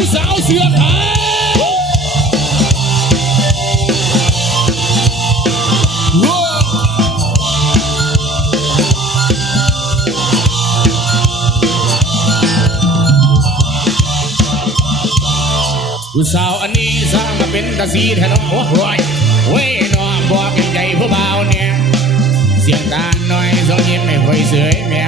ผู้สาวเสือขาวโว้ผู้สาวอันนี้สร้างมาเป็นตาสีแทนโอ้โหยเว้ยนอบอกใหญ่ผู้เบาเนี่ย เสียงตาหน่อยส่งยิ้มไม่ค่อยเสยแม่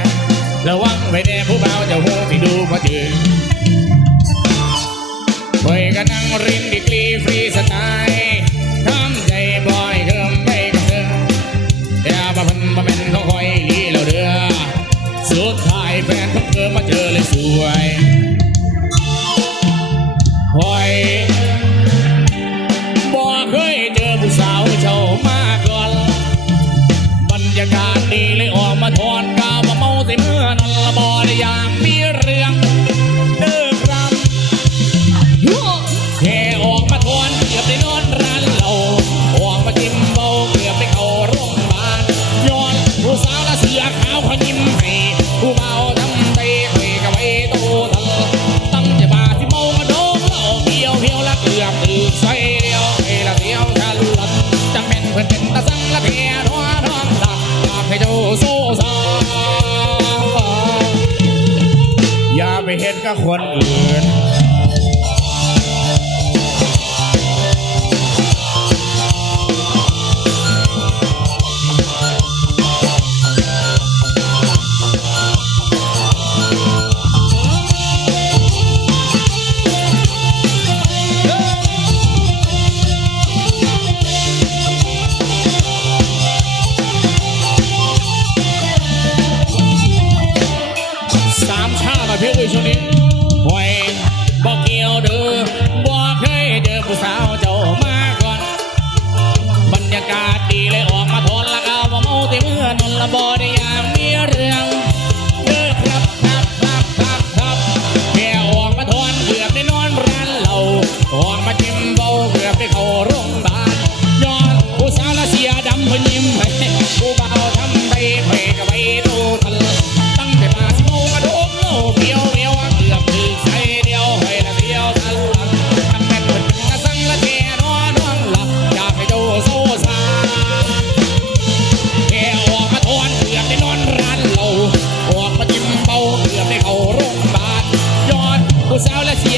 สุดท้ายแฟนของเธอมาเจอเลยสวยหอยบ่เคยเจอผู้สาวเจ้ามาก่อน บรรยากาศดีเลยออกมาทอนกาวมาเมาใส่เมื่อนอนละบอได้ยามมีเรื่อง เห็นกับคนอื่น ผู้สาวเจ้ามาก่อน บรรยากาศดีเลยออกมาทนละกาวว่าเมาแต่เมื่อนอนละบ่ได้ยามมีเรื่อง pues ahora sí